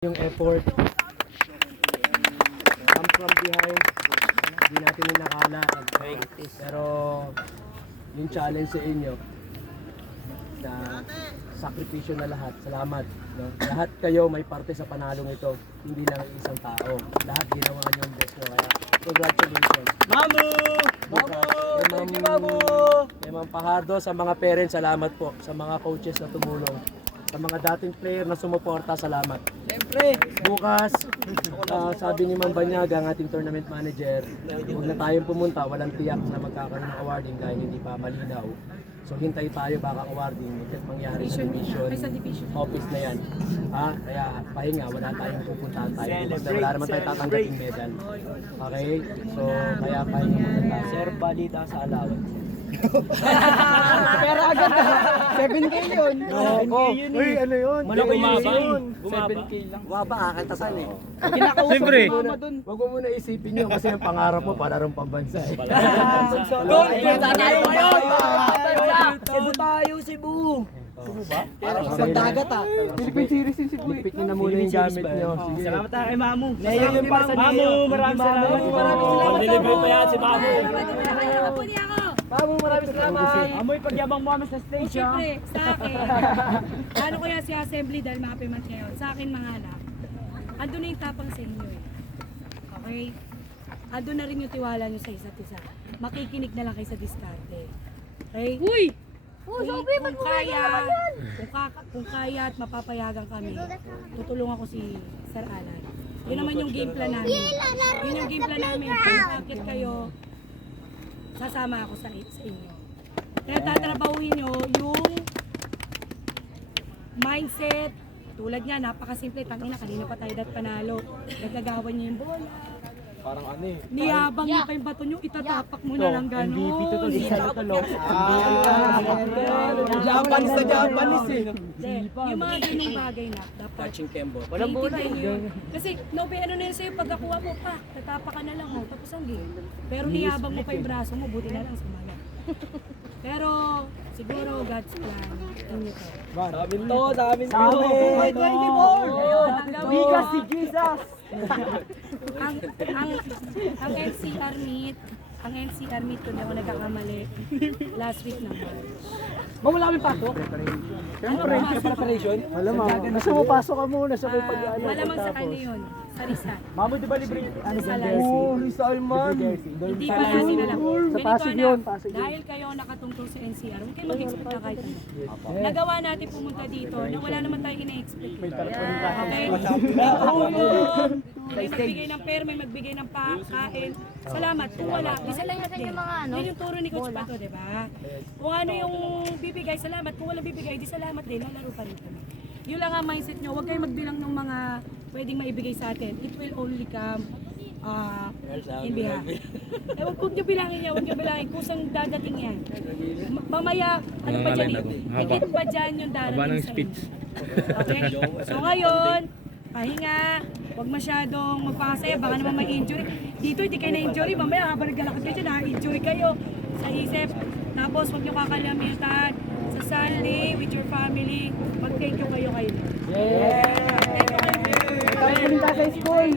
Yung effort, come from behind, hindi natin inakala and practice. Pero yung challenge sa inyo, na sakripisyo na lahat, salamat. No? Lahat kayo may parte sa panalong ito, hindi lang isang tao. Lahat ginawa niyo ang best nyo. Kaya congratulations. Mamu! Mamu! Thank you, Mamu! Kay Ma'am Pajardo, sa mga parents, salamat po. Sa mga coaches na tumulong. Sa mga dating player na sumuporta, salamat. Siyempre! Bukas, sabi ni Ma'am Banyaga, ang ating tournament manager, huwag na tayong pumunta, walang tiyak na magkakaroon ng awarding dahil hindi pa malinaw. So hintay tayo baka awarding mangyari sa division office na yan. Kaya pahinga, wala tayong pupuntahan tayo. Basta wala naman tayo tatanggaping medal. Okay? So kaya pahinga muna tayo. Sir, balita sa allowance. Pero agad na. 7K yun. 7K yun Uy, ano yun? Malaki Bumaba. yun. 7K lang. Bumaba, kakantasan eh. Siyempre. Huwag mo muna isipin yun kasi ang pangarap mo para rin pambansa eh. Doon! Punta tayo ngayon! Cebu tayo, Cebu! Cebu ba? Sa dagat Philippine Series yung Cebu. Pick nyo na muna yung gamit nyo. Sige. Salamat tayo kay Mamu. Mamu, maraming salamat. Mag-deliver pa yan si Mamu. Mamu, maraming salamat. Amoy pagyabang mo kami sa station. Siyempre, sa akin, ano kaya si assembly dahil makapimat kayo? Sa akin mga anak, andun na yung tapang sa inyo eh. Okay? Andun na rin yung tiwala nyo sa isa't isa. Makikinig na lang kayo sa diskarte. Okay? Uy! Kung kaya at mapapayagan kami, tutulungan ko si Sir Alan. Yun naman yung game plan namin. Yun yung game plan namin. Kung akit kayo, sasama ako sa inyo. Kaya tatrabahuin nyo yung mindset. Tulad niya, napakasimple. Tangina, kanina pa tayo panalo. Nagagawan niyo yung bola. Parang ano eh. Niyabang niyo pa yung bato niyo, itatapak mo na lang gano'n. MVP to to isa na to long. Japanese na Japanese eh. Yung mga ganung bagay na dapat Touching Kembo. walang bola yun. Kasi no, ano na yun sa'yo, pagkakuha mo pa, tatapak ka na lang, tapos ang game. Pero niyabang mo pa yung braso mo, buti na lang sumala. Pero siguro God's plan. Inyo to. Sa amin to, sa amin to. Sa amin. 24! Bigas si Jesus! ang NCR meet kung di ako nagkakamali last week ng March. Wala kami pasok. Siyempre. Preparation? Alam mo, gusto mo pasok ka muna sa may pag-ano. Malamang sa kanya yun, sa Rizal. Mamu, di ba libre? Ano Sa ba? Rizal. Oh, Rizal man. Hindi pa kasi na lang. Sa Pasig yun, Pasig yun. Dahil kayo nakatungtong sa NCR, huwag kayo mag-expect na kahit ano. Nagawa natin pumunta dito na wala naman tayong ina-expect. Okay? May magbigay ng pera, may magbigay ng pakain. Salamat. Kung wala, isa lang natin yung mga ano. Yan yung turo ni Coach Pato, di ba? Kung ano yung bibigay, salamat. Kung walang bibigay, di salamat din. Lalaro pa rin kami. Yun lang ang mindset nyo. Huwag kayo magbilang ng mga pwedeng maibigay sa atin. It will only come in behalf. Huwag nyo bilangin yan, huwag nyo bilangin. Kusang dadating yan. Mamaya, ano pa dyan eh? Higit pa dyan yung darating sa inyo. Okay? So ngayon, pahinga, huwag masyadong magpakasaya, baka naman may injury. Dito, hindi kayo na-injury. Mamaya, habang naglalakad kayo dyan, na-injury kayo sa isip. Tapos, huwag nyo kakalamitan sa Sunday with your family. Mag-thank you kayo kayo. Thank you kayo. Sa school.